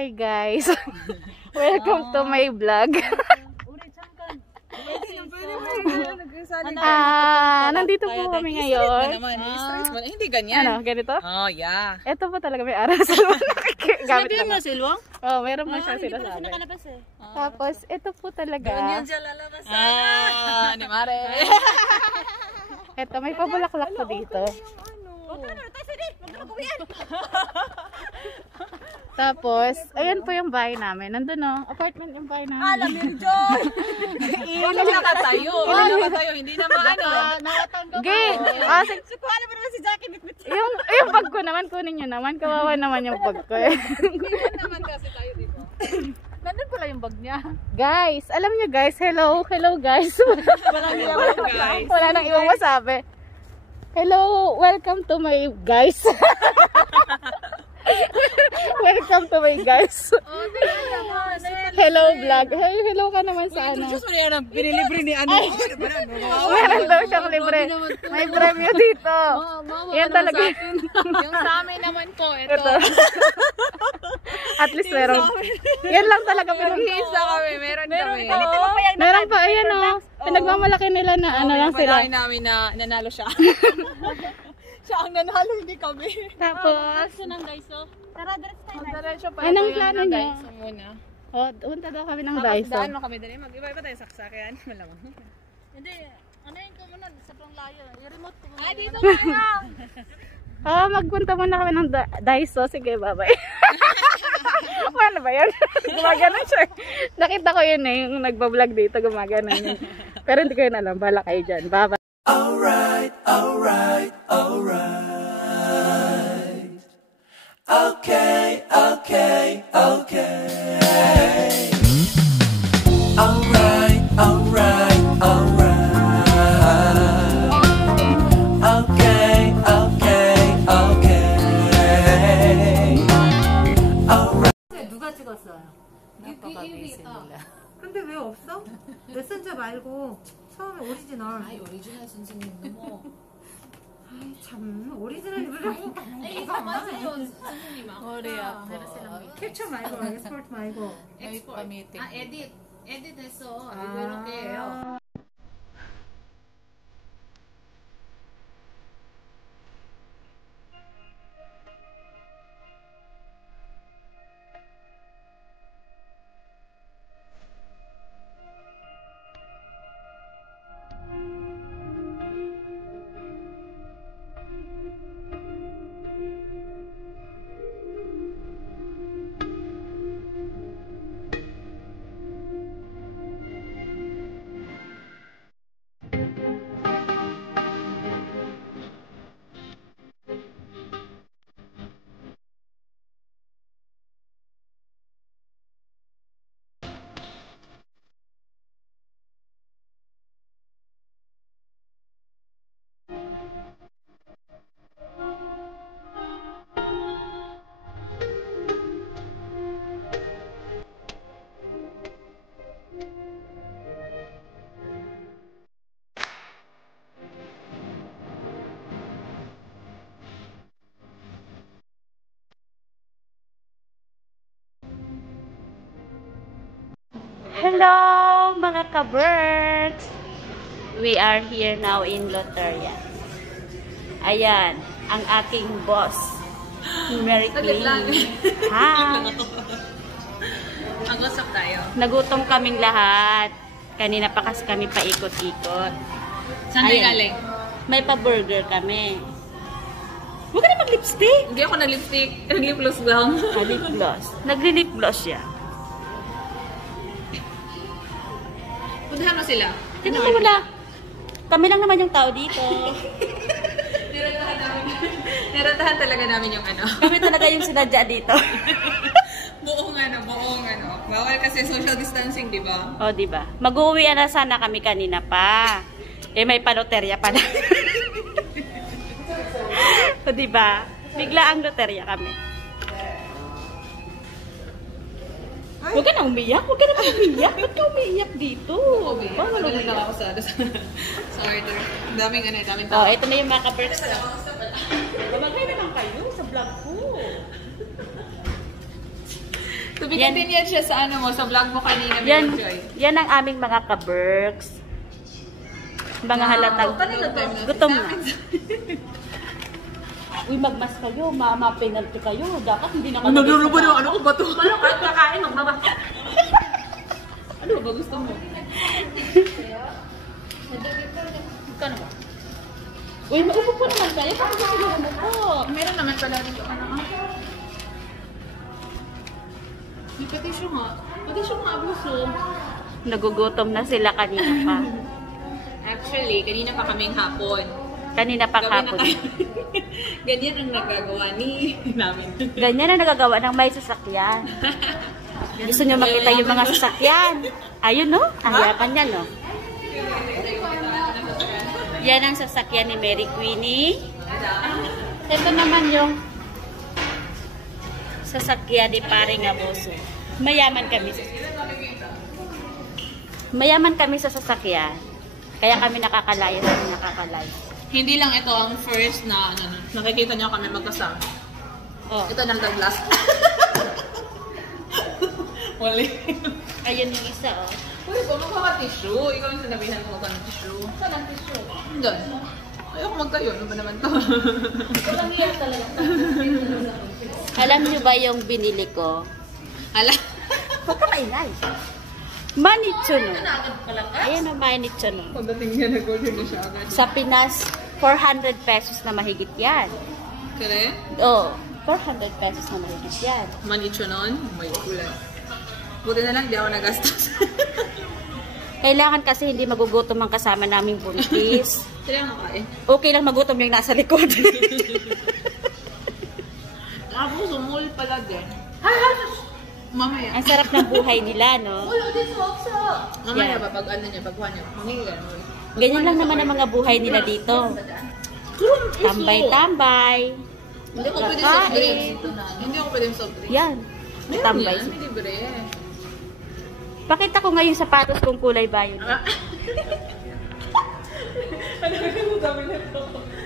Hi guys. Welcome to my vlog. Nandito po kami ngayon. Hindi ganyan. Ano, ganito? Oh, yeah. Ito po talaga may aras. Gamit lang. Mo silwang? Oh, meron mo siya sinasabi. Tapos, ito po talaga. Ganyan siya lalabas sana. Ni Mare. Ito, may pabulaklak po dito. Tapos, ayan po yung bahay namin. Nandun no, apartment yung bahay namin. Alam mo, John! Ilan na tayo. Hindi naman ano. Gay! Sukuha naman naman si Jackie. Yung bag ko naman, kunin nyo naman. Kawawa naman yung bag ko eh. Ilan naman kasi tayo dito. Nandun pala yung bag niya. Guys, alam nyo guys, hello guys. Wala nang ibang masabi. Hello, welcome to my guys. Welcome to my guys. Hello vlog. Hey, hello ka naman sa ano. Just wala yan binilibre ni ano. Meron daw siyang libre. May premyo dito. Yan talaga. Yung sa amin naman po, ito. At least meron. Yan lang talaga Mag-iisa kami, meron kami. Meron pa, ayan o. Pinagmamalaki nila na ano lang sila. Pinapalain namin na nanalo siya. Siya ang nanalo, hindi kami. Tapos, Tara, diretso tayo. anong plano niya? Muna. Oh, punta daw kami ng Daiso. Daan mo kami dali. Mag-iba-iba tayo saksakan. Malamang. Hindi, ano yun ko muna, sa pang layo. I-remote ko muna. Dito tayo! Magpunta muna kami ng Daiso. Sige, bye-bye. Ano ba yun? Gumagana siya. Nakita ko yun eh, yung nagbablog dito, gumagana yun. Pero hindi ko yun alam. Bala kayo dyan. Bye-bye. Alright. Okay. Alright. 누가 찍었어요? 근데 왜 없어? 메신저 말고 처음에 오리지널. 아이 오리지널 선생님도 뭐 아이 참 오리지널이 뭐라고? 이거 맞아요 선생님 머리 아파. 캡처 말고 엑스포트 말고. 에디트해서 이거 이렇게 해요. Hello mga ka-birds! We are here now in Loteria. Ayan, ang aking boss. Mary Queen. Hi! Mag-usap tayo. Nagutom kaming lahat. Kanina pa kasi kami paikot-ikot. Saan tayo galing? May pa-burger kami. Huwag ka na mag-lipstick! Hindi ako nag-lipstick. Nag-lip gloss lang. Lip gloss. Nagli-lip gloss siya. Puntahan mo sila. Tignan mo na. Kami lang naman yung tao dito. Niratahan talaga namin yung ano. Kami talaga yung sinadya dito. buong ano. Bawal kasi social distancing, di ba? O, diba? Mag-uwi na sana kami kanina pa. Eh, may paloterya pala. O, diba? Bigla ang loterya kami. Huwag ka na umiyak. Huwag ka na umiyak. Ba't ka umiiyak dito? Magaling na ako sa order. Daming tao. Oh, ito na yung mga ka-birds. Gumagay naman kayo sa vlog ko. To be continued siya sa ano mo, sa vlog mo kanina, Yan, Joy. yan ang aming mga ka-berks. Mga halatang gutom na. Uy, magmas kayo, ma-penalty kayo. Dapat hindi na kayo. Naglulubo na ano ko ba ito? Paano kayo kakain? Magbaba. Ano ba gusto mo? Kano ba? Uy, maupo po naman kayo. Paano kayo umupo? Meron naman pala dito ka na. May patisyo nga. Patisyo nga, abuso. Nagugutom na sila kanina pa. Actually, kanina pa kaming hapon. Kanina pa Gabi na kapon. kayo. Ganyan ang nagagawa ni namin. Ganyan na nagagawa ng may sasakyan. Gusto nyo makita yung mga sasakyan? Ayun, no? Ang yapan niya, no? Yan ang sasakyan ni Mary Queenie. Ito naman yung sasakyan ni Paring Abuso. Mayaman kami sa sasakyan. Kaya kami nakakalayo. Hindi lang ito ang first na nakikita niyo kami magkasama. Oh. Ito ng the last. Wali. Ayun yung isa, oh. Uy, pa magkaka-tissue. Ikaw yung sinabihan mo ng tissue. Saan ang tissue? Doon. Ayoko magtayo. Ano ba naman to? Alam niyo ba yung binili ko? Hala. Huwag ka maingay. Manitsuno. Ayan o, manitsuno. Pagdating niya na golden na siya agad. Sa Pinas, 400 pesos na mahigit yan. Kaya? Oh, 400 pesos na mahigit yan. Manicho nun? May kulay. Buti na lang, di ako nagastos. Kailangan kasi hindi magugutom ang kasama naming buntis. Sila ang nakain. Okay lang magutom yung nasa likod. Ako, sumul pala din. Mamaya. Ang sarap ng buhay nila, no? Mamaya Yan. ba, pag ano niya, pagkuha niya. Mangingi ka naman. Ganyan lang naman ang mga buhay nila dito. Tambay-tambay. Hindi ko pwede soft drinks. Hindi ako pwede soft drinks. Yan. Meron Tambay. yan, may libre. Pakita ko nga yung sapatos kong kulay bayo.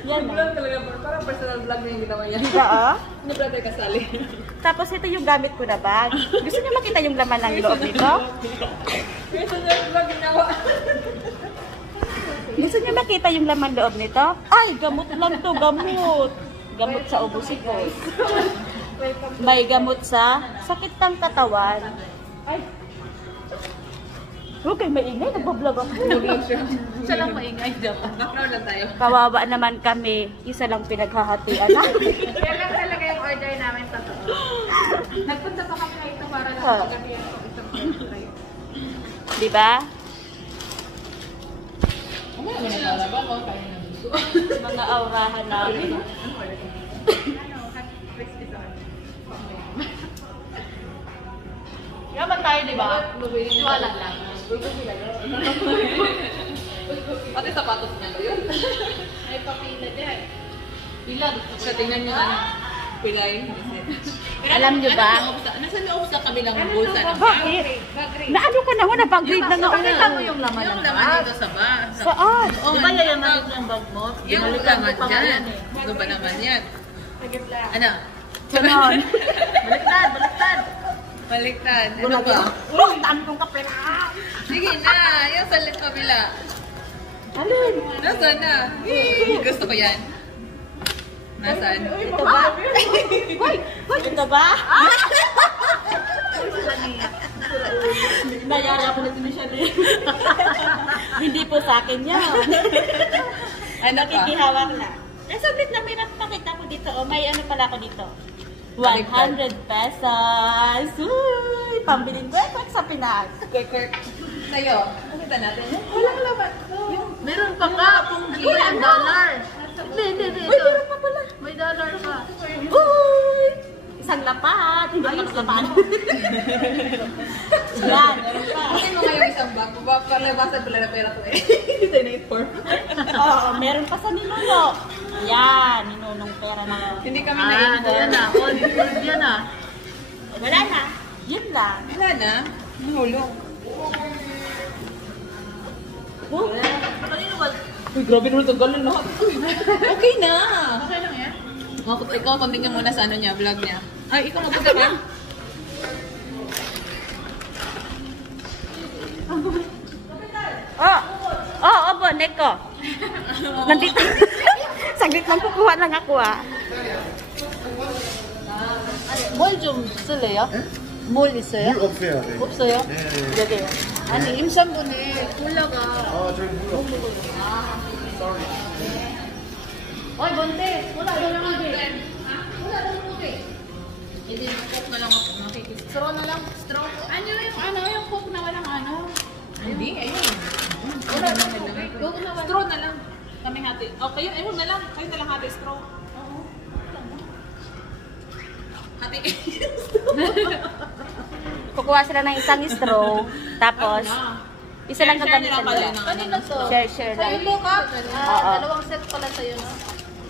Yan, no? Talaga, parang personal vlog na yung ginawa yan. Diba, oh? Hindi pala tayo kasali. Tapos ito yung gamit ko na bag. Gusto niyo makita yung laman ng loob nito? Personal vlog ginawa. Gusto niyo makita yung laman loob nito? Ay, gamot lang to, gamot. Gamot sa ubusikos. May gamot sa sakit ng katawan. Ay. Okay, maingay. Nagbablog ako. Siya lang maingay dapat. Background lang tayo. Kawawa naman kami. Isa lang pinaghahatian namin. Yan lang talaga yung order namin totoo. Nagpunta pa kami na ito para lang Ah. pagkatiyan ko isang kayo. Diba? Ano naman nakalaba ko? Kaya na gusto. Mga aurahan namin. Yaman tayo, di ba? Tiwala lang. Pati sapatos niya ba yun? May papila dyan. Pila. Sa tingnan niyo ano. Pilay. Alam niyo ba? Nasa loob sa kabilang bulsa ng bag. Bakit? Naano ka na ako? Napag-grade na nga ako. Pakita mo yung laman Yung ng laman bag. dito sa bag. Saan? Di ba yayaman yung bag mo? Yung laman dyan. Ano ba naman yan? Ano? Ganon. Baliktad, baliktad. Baliktad. Ano ba? Ang dami kong kape na. Sige na. Yung sa kabila. Alin? Nasaan na? Yee! Gusto ko yan. Nasaan? Ito ba? Hoy! Hoy! Ito ba? Nayari ako na sinusyali. Hindi po sa akin yan. Ano pa? Nakikihawak na. Nasabit na may napakita ko dito. Oh, may ano pala ako dito. 100 pesos. Uy! Pambilin ko ito sa Pinas. Quick. Sa'yo. Nakita natin. Walang laman ko. Meron pa ka. Wala, dollar. Hindi. Uy, meron pa pala. May dollar pa. Uy! Isang lapat. Hindi pa lapat. Yan, meron pa. Kasi mo ngayon isang bag. Palabasan pala na pera ko eh. Hindi tayo na-inform. Oo, meron pa sa ninuno. Yan, ninunong pera na. Hindi kami na-inform. Yan na. All good yan ah. Wala na. Yun lang. Wala na. Nahulog. Oh, Uy, grabe naman ito. Galon lahat. Okay na. Okay lang yan. Ikaw, continue muna sa ano niya, vlog niya. Ay, ikaw magpunta ka? Bonek ko. Nandito. Saglit lang kukuha lang ako 뭘 좀 쓸래요? 뭘 있어요? 물 없어요. 네. 없어요? 네. 여기요. 아니 임산부네 콜라가 저희 물 없어요. 어이 뭔데? 콜라 이러는데 Hindi na coke na lang ako. Straw na lang. Straw. Yung coke na walang ano. Hindi, ayun. Wala na lang. Straw na lang. Kami hati. Oh, kayo na lang. Kayo na lang hati straw. Oo. Hati. Kukuha sila ng isang straw. Tapos, isa lang gagamitan nila. kanina to. Share lang. Look up. Oo. Dalawang set pala sa'yo, no?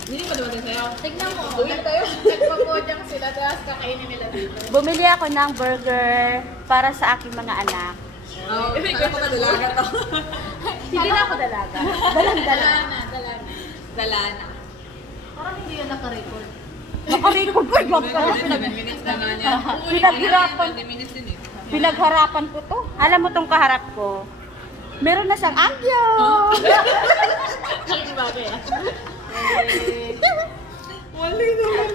Hindi pa dumating sa'yo. Tignan mo. Ulit tayo. Nagpapodyak sila, tapos kakainin nila dito. Bumili ako ng burger para sa aking mga anak. Oh, kaya ko dalaga to. Hindi na ako dalaga. Dala na. Parang hindi yan naka-record. Nakarecord ko. 7 minutes na nga niya. Pinaghirapan. 20 minutes din eh. Pinagharapan ko to. Alam mo tong kaharap ko. Meron na siyang agyo. Wali naman.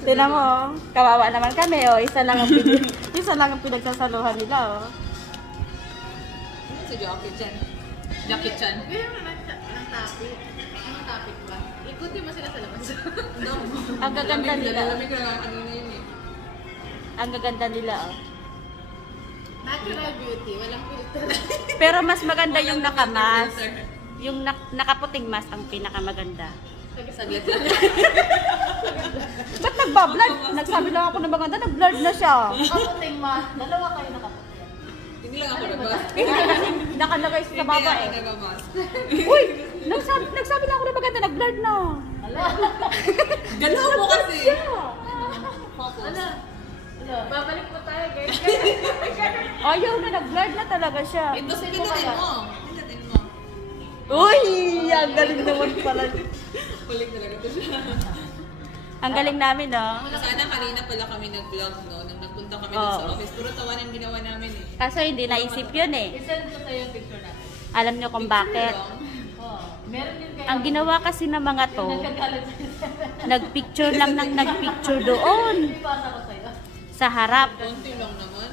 Tingnan mo, kawawa naman kami. Isa lang ang pinagsasaluhan nila. Si Jackie Chan. Jackie Chan. Ngayon naman ng topic. Anong topic ba? Ikutin mo sila sa labas. Ang gaganda nila. Lamig na ano na yun eh. Ang gaganda nila. Natural beauty, walang filter. Pero mas maganda yung nakamas. Yung nakaputing mask ang pinakamaganda. Saglit lang. Ba't nagbablad? Nagsabi lang ako na maganda, nag-blurred na siya. Nakaputing ma. Dalawa kayo nakaputing. Hindi lang ako nag-mask. Nakalagay sa baba Hindi eh. ako nag-mask. Uy! Nagsabi lang ako na maganda, nag-blurred na. Galaw mo kasi. Focus. Babalik po tayo, guys. Ayaw na, nag-blurred na talaga siya. Ito, pindutin mo. Pindutin mo. Uy! Ang galing naman pala. Kulik talaga ito siya. Ang galing namin, no? Sana kanina pala kami nag-vlog, no? Nung nagpunta kami Oo. dun sa office. Puro tawanan ginawa namin eh. Kaso hindi naisip yun eh. I-send ko sa'yo yung picture natin. Alam nyo kung bakit. Oo. Meron din kayo. Ang ginawa kasi ng mga to, Nagkagalit sa'yo. nagpicture lang ng nagpicture doon. Ipasa ko sa'yo. Sa harap. Konti lang naman.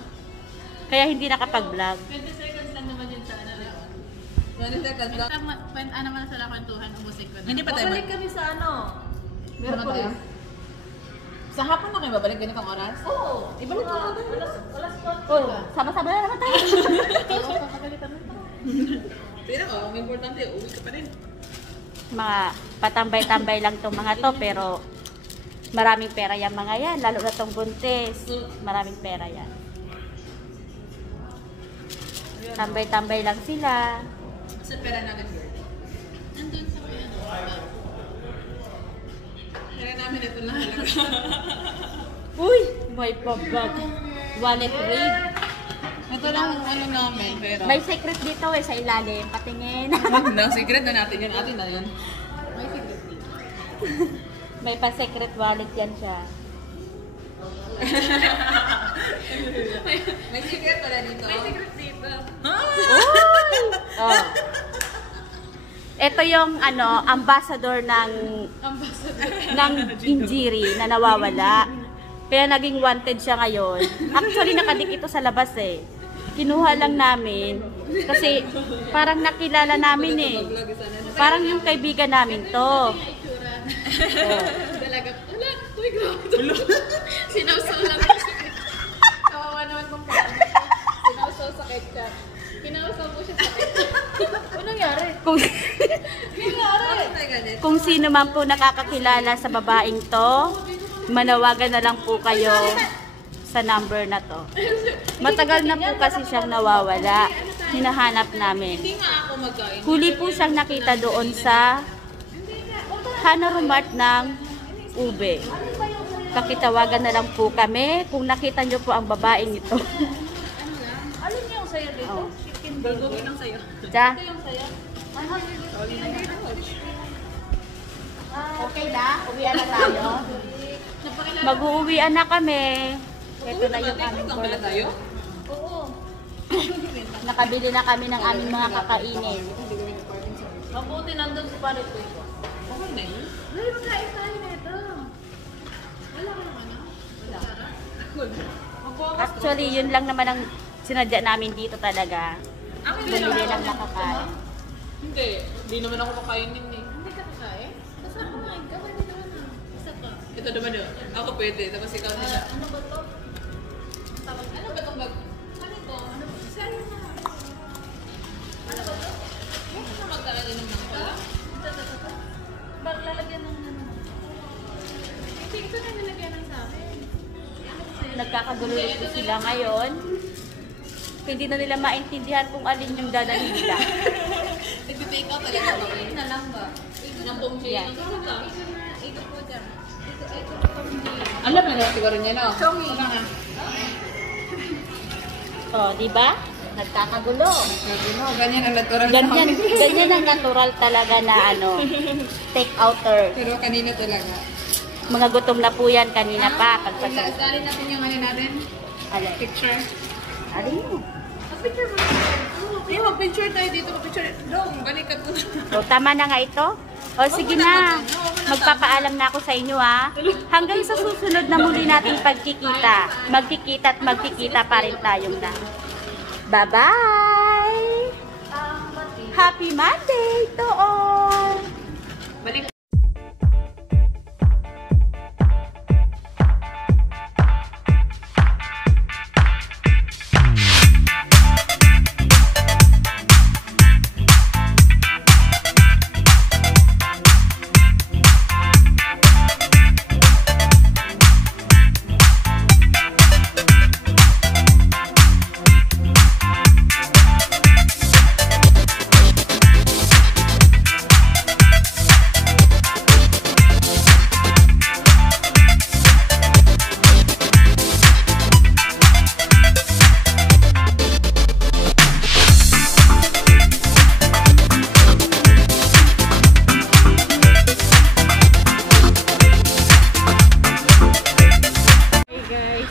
Kaya hindi nakapag-vlog. 20 seconds lang naman yun sa ano. 20 seconds lang. Ano man sila kwentuhan, ubusin ko na. Hindi pa tayo Babalik kami sa ano. Meron pa tayo? Sa hapon na kayo babalik ganitong oras? Oo. Ibalik mo na. Alas 4. Oh, sama-sama na naman tayo. Pero ang importante, uwi ka pa rin. Mga patambay-tambay lang tong mga to, pero maraming pera yan mga yan. Lalo na tong buntis. Maraming pera yan. Tambay-tambay lang sila. Sa pera natin, girl. Nandun sa kuya. Pera namin, ito lang talaga. Uy! May pabag. Wallet ring. Ito lang ang ano namin, pera. May secret dito sa ilalim. Patingin. No, secret na natin yun. Atin na yun. May pa-secret wallet yan siya. May secret pala dito. May secret dito. Oh. Ito yung ambassador ng injury na nawawala. Kaya naging wanted siya ngayon. Actually nakadikit ito sa labas eh. Kinuha lang namin kasi parang nakilala namin eh. Parang yung kaibigan namin to. Dalaga. Wala. Uy, grabe. Sinawsaw lang yung sa ketchup. Kawawa naman kung paano. Sinawsaw sa ketchup. Pinawsaw po siya sa ketchup. Ano nangyari? Kung sino man po nakakakilala sa babaeng to, manawagan na lang po kayo sa number na to. Matagal na po kasi siyang nawawala. Hinahanap namin. Hindi nga ako magkain. Huli po siyang nakita doon sa Hanarumat ng Ube. Pakitawagan na lang po kami kung nakita nyo po ang babaeng ito. Alin yung sa'yo dito? Oh. Chicken burger lang sa'yo. Diya? Ito yung sa'yo? Okay na? Uwian na tayo? Mag-uuwian na kami. Ito na yung aming Lang pala tayo? Oo. nakabili na kami ng aming mga kakainin. Mabuti nandun si Parit ko. Okay na yun? Ay, magkain tayo nito. Wala ka naman, ano? Wala. Actually, yun lang naman ang sinadya namin dito talaga. Bumili lang nakakain. Hindi naman ako kakainin eh. Hindi ka kakain? Basta kumain ka, pwede naman ah. Isa pa. Ito naman yun. Ako pwede, tapos ikaw nila. Ano ba to? Ano ba itong bag? Ano ito? Ano ba? Sa'yo na. Ano ba to? Huwag na magkakainom ng pala. Ito. Bag lalagyan ng ano? Hindi, ito na nilagyan ng sa akin. Nagkakagulo ito sila ngayon. Hindi na nila maintindihan kung alin yung dadalhin nila. Nag-take out talaga ako. Ito na lang ba? Nang pumili. Yan. Ito po dyan. Ito po kami. Alam na siguro niya, no? Chongi. O, di ba? Nagkakagulo. Sabi mo, ganyan ang natural Ganyan ang natural talaga na take outer. Pero kanina talaga. Mga gutom na po yan kanina pa. Pagpasal. Dali natin yung ano natin. Alin? Picture. Alin mo? Picture mo. Eh, mag-picture tayo dito. Mag-picture. Dong, balikat mo na. O, tama na nga ito? O, sige na. Magpapaalam na ako sa inyo, ha? Hanggang sa susunod na muli nating pagkikita. Magkikita at magkikita pa rin tayong lahat. Bye-bye! Happy Monday to all! Balik.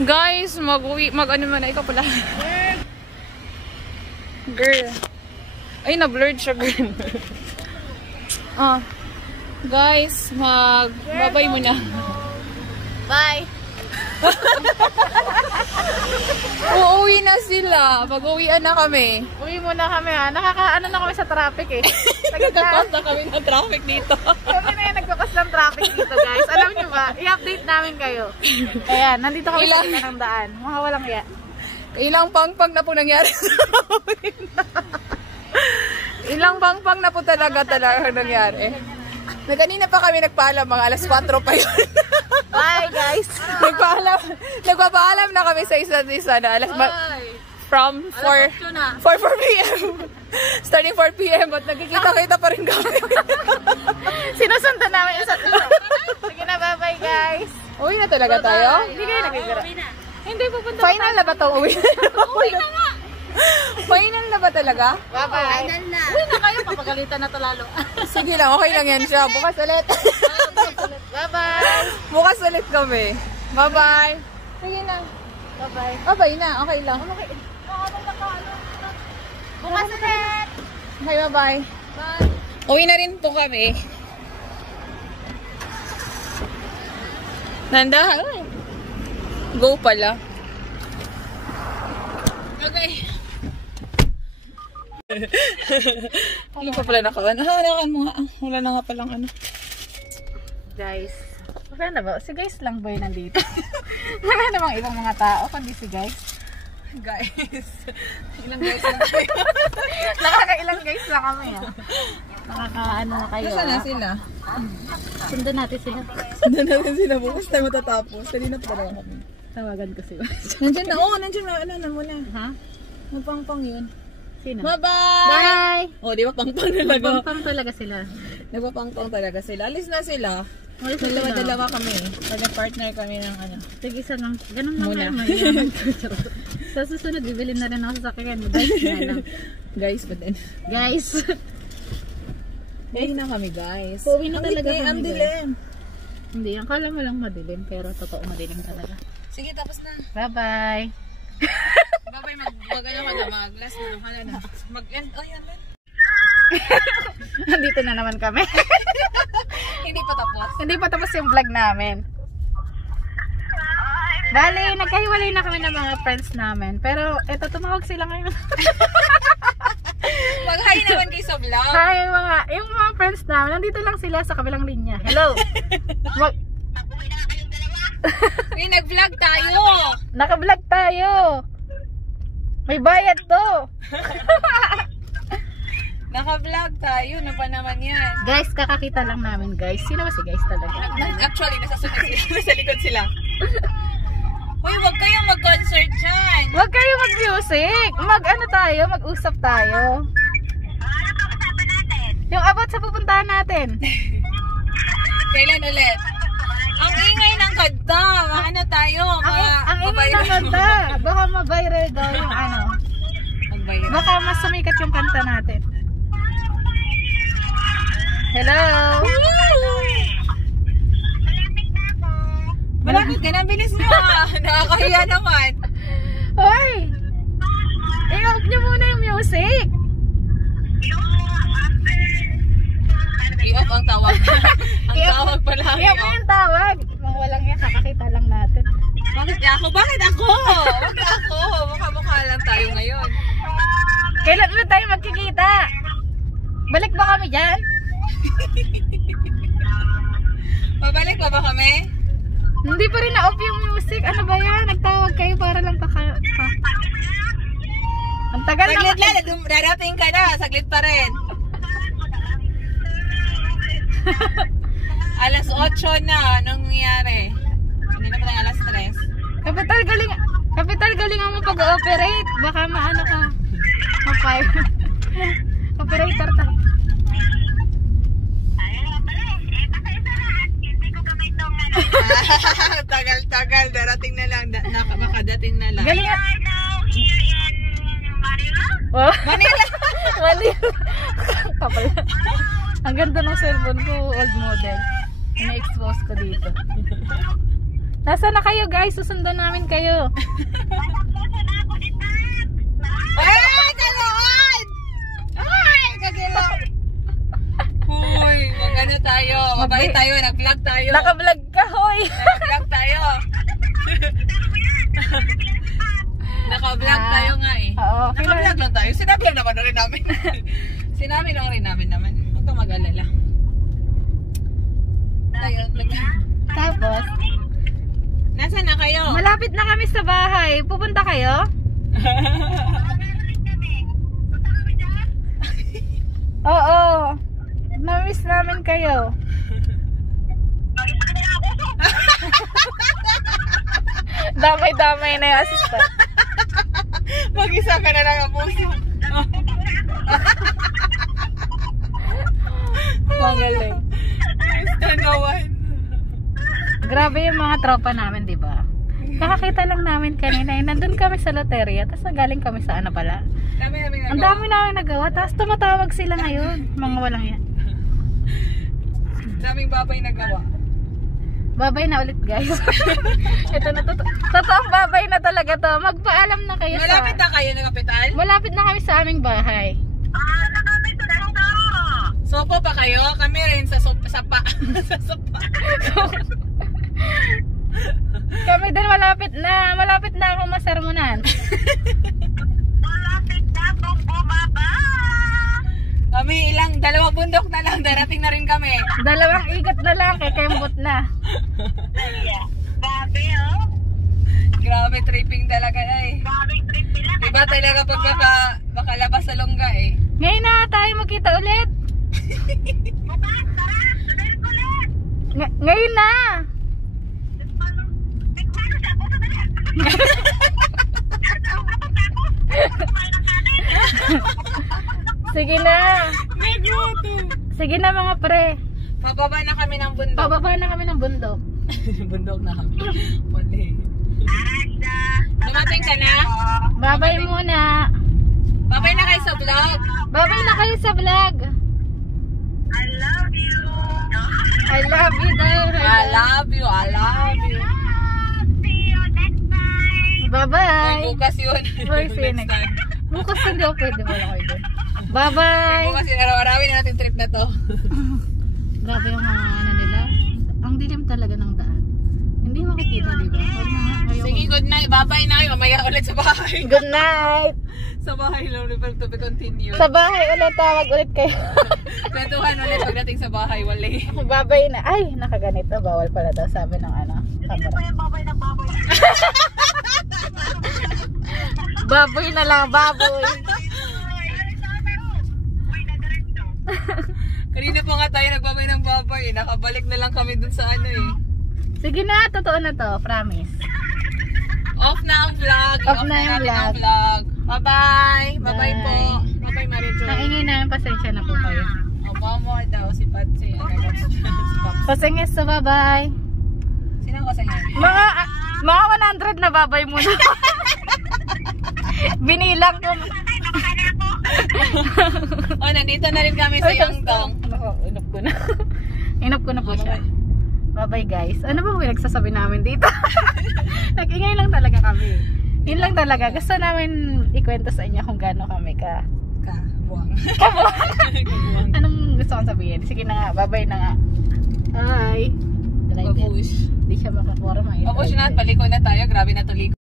Guys, mag-uwi, mag-ano man na, ikaw pala. Girl. Ay, na-blurred siya, girl. Guys, mag-babay muna. Bye! Uuwi na sila. Mag-uwian na kami. Uwi muna kami ha. Nakakaano na kami sa traffic eh. Nagkakapas na kami ng traffic dito. Kami na yung nagpapas ng traffic dito guys. Alam nyo ba? I-update namin kayo. Ayan, nandito kami sa gitna ng daan. Mga walang iya. Ilang pangpang na po nangyari sa amin. Ilang pangpang na po talaga nangyari. Na kanina pa kami nagpaalam, mga alas 4 pa yun. Bye guys! Nagpapaalam na kami sa isa't isa na from 4 p.m. Starting 4 p.m. But nagkikita-kita pa rin kami. Sinusundan namin isa't isa. Sige na, bye-bye guys! Uwi na talaga tayo? Hindi kayo nagkikira. Hindi, pupunta Final na ba itong uwi? Uwi na nga! Final na ba talaga? Bye-bye! Uwi na kayo, papagalitan na to lalo. Sige lang, okay lang yan siya. Bukas ulit. Bye-bye! Bukas ulit kami. Bye-bye. Sige na. Bye-bye! Bye-bye na, okay lang. Bukas ulit! Okay, bye-bye. Bye! Uwi na rin po kami. Nanda, go pala. Okay. Ano pa pala nakawan? Hanakan mo nga. Wala na nga palang ano. Guys, wala na ba? Si guys lang ba yun nandito? Wala namang ibang mga tao, kundi si guys. Guys. Ilang guys lang tayo. Nakakailang guys lang kami ah. Nakakaano na kayo. Nasaan na sila? Sundan natin sila. Sundan natin sila. Bukas tayo matatapos. Kanina pa talaga kami. Tawagan ko sila. Nandiyan na. Oo, nandiyan na. Ano na muna. Ha? Mapangpang yun. Sino? Bye-bye! Bye! Oh, di ba pangpang talaga? Pang talaga sila. Nagpapangpang talaga sila. Alis na sila. Alis na sila. Dalawa-dalawa kami. Partner kami ng ano. Sige, isa lang. Ganun lang Muna. kayo. Mayaman. Sa susunod, bibili na rin ako sa sakyan. Guys, na lang. Guys, but then. Guys. Uwi na kami, guys. Uwi na talaga kami, Ang guys. dilim. Hindi, ang kala mo lang madilim. Pero totoo madilim talaga. Sige, tapos na. Bye-bye! Babay, mag-ano ka na, mag-last na ka na. Mag-end, oh yan. Nandito na naman kami. Hindi pa tapos. Hindi pa tapos yung vlog namin. Bali, nagkahiwalay na kami ng mga friends namin. Pero, eto, tumawag sila ngayon. Mag-hi naman kayo sa vlog. Hi, yung mga friends namin, nandito lang sila sa kabilang linya. Hello! Uy, nag-vlog tayo. Naka-vlog tayo. May bayad to. Naka-vlog tayo. Ano pa naman yan? Guys, kakakita lang namin, guys. Sino ba si guys talaga? Actually, nasa likod sila. Uy, wag kayong mag-concert dyan. Huwag kayo mag-music. Mag-ano tayo, mag-usap tayo. Yung about sa pupuntahan natin. Kailan ulit? Ang ingay ng kanta. Ano tayo? Ang ingay ng kanta. Baka ma-viral daw yung ano. Mag-viral. Baka mas sumikat yung kanta natin. Hello? Malapit ka na, bilis nyo ah. Nakakahiya naman. Hoy! I-off nyo muna yung music. I-off ang tawag. Ang tawag pala. I-off mo yung tawag. Mga walang yan, kakakita lang natin. Bakit ako? Bakit ako? Wag ako. Mukha-mukha lang tayo ngayon. Kailan ulit tayo magkikita? Balik ba kami dyan? Pabalik pa ba kami? Hindi pa rin na-off yung music. Ano ba yan? Nagtawag kayo para lang Ang tagal Saglit na. lang. Darating ka na. Saglit pa rin. Alas 8 na. Anong nangyari? Hindi na pa lang alas 3. Kapital, galingan mo pag-ooperate. Baka maano ka. Ma-fire. Operator ta. Tagal. Darating na lang. Makadating na lang. Galingan. Oh. Manila! Manila. Kapal. Ang ganda ng cellphone ko, old model. Na-expose ko dito. Nasaan na kayo guys? Susundan namin kayo. Ay! Ganoon! Ay! Kagila! Huy! Magano tayo? Mabait tayo. Nag-vlog tayo. Naka-vlog ka, hoy! Naka-vlog tayo. Naka-vlog tayo nga eh. Oo. Naka-vlog lang tayo. Sinabi lang naman na rin namin. Sinabi lang rin namin naman. Huwag kang mag-alala. Tapos, nasaan na kayo? malapit na kami sa bahay. Pupunta kayo? Oo. Na-miss namin kayo. Damay-damay na yung assistant. Mag-isa ka na lang ang puso. Magaling. Tanawan. Grabe yung mga tropa namin, di ba? Kakakita lang namin kanina. Nandun kami sa loteria. Tapos nagaling kami sa ano pala. Ang dami namin nagawa. Tapos tumatawag sila ngayon. Mga walang yan. Daming babay nagawa. Babay na ulit guys. Ito na totoong babay na talaga to. Magpaalam na kayo Malapit na kayo ng kapital? Malapit na kami sa aming bahay. Sopo pa kayo? Kami rin sa sapa. sa sapa. Kami din malapit na. Malapit na akong masermonan. Kami dalawang bundok na lang. Darating na rin kami. Dalawang ikat na lang. Kekembot na. Grabe, tripping talaga eh. Iba talaga pag makalabas sa longga eh. Ngayon na tayo magkita ulit. Ngayon na. Sige na. Sige na mga pre. Pababa na kami ng bundok. Pababa na kami ng bundok. Bundok na kami. Pwede. Dumating ka na? Babay muna. Babay na kayo sa vlog. Babay na kayo sa vlog. I love you daw. I love you. Bye. Bye-bye. Bukas yun. Bye, see you next time. Bukas hindi ako pwede mo lang kayo. Bye-bye. Bukas yun. Araw-arawin na natin trip na to. Grabe yung mga ano nila. Ang dilim talaga ng daan. Hindi makikita, di ba? Sige, good night. Bye-bye na. Mamaya ulit sa bahay. Good night. Sa bahay lang. To be continued. Sa bahay ulit, tawag ulit kayo. Kwentuhan ulit pagdating sa bahay. Wali. Babay na. Ay, nakaganito. Bawal pala daw, sabi ng ano. Camera. Baboy na lang, baboy. Kanina pa nga tayo nagbabay ng babay. Nakabalik na lang kami dun sa ano eh. Sige na, totoo na to. Promise. Off na ang vlog. Off na yung natin ang vlog. vlog. Bye-bye. Bye-bye Bye. po. Bye-bye, Marijo. Ang ingay namin, pasensya na po kayo. Mamo daw si Patsy. Si Pops. Pasengis, so bye-bye. Sino ko sa inyo? Mga 100 na babay muna. Binilang ko. Oh, nandito na rin kami sa Yangdong. Inop ko na. Inop ko na po siya. Bye-bye guys. Ano ba pinagsasabi namin dito? Nag-ingay lang talaga kami. Yun lang talaga. Gusto namin ikwento sa inyo kung gaano kami Buwang. Anong gusto kong sabihin? Sige na nga. Bye-bye na nga. Bye. Babush. Hindi siya makakuha. Babush na. Paliko na tayo. Grabe na tuliko.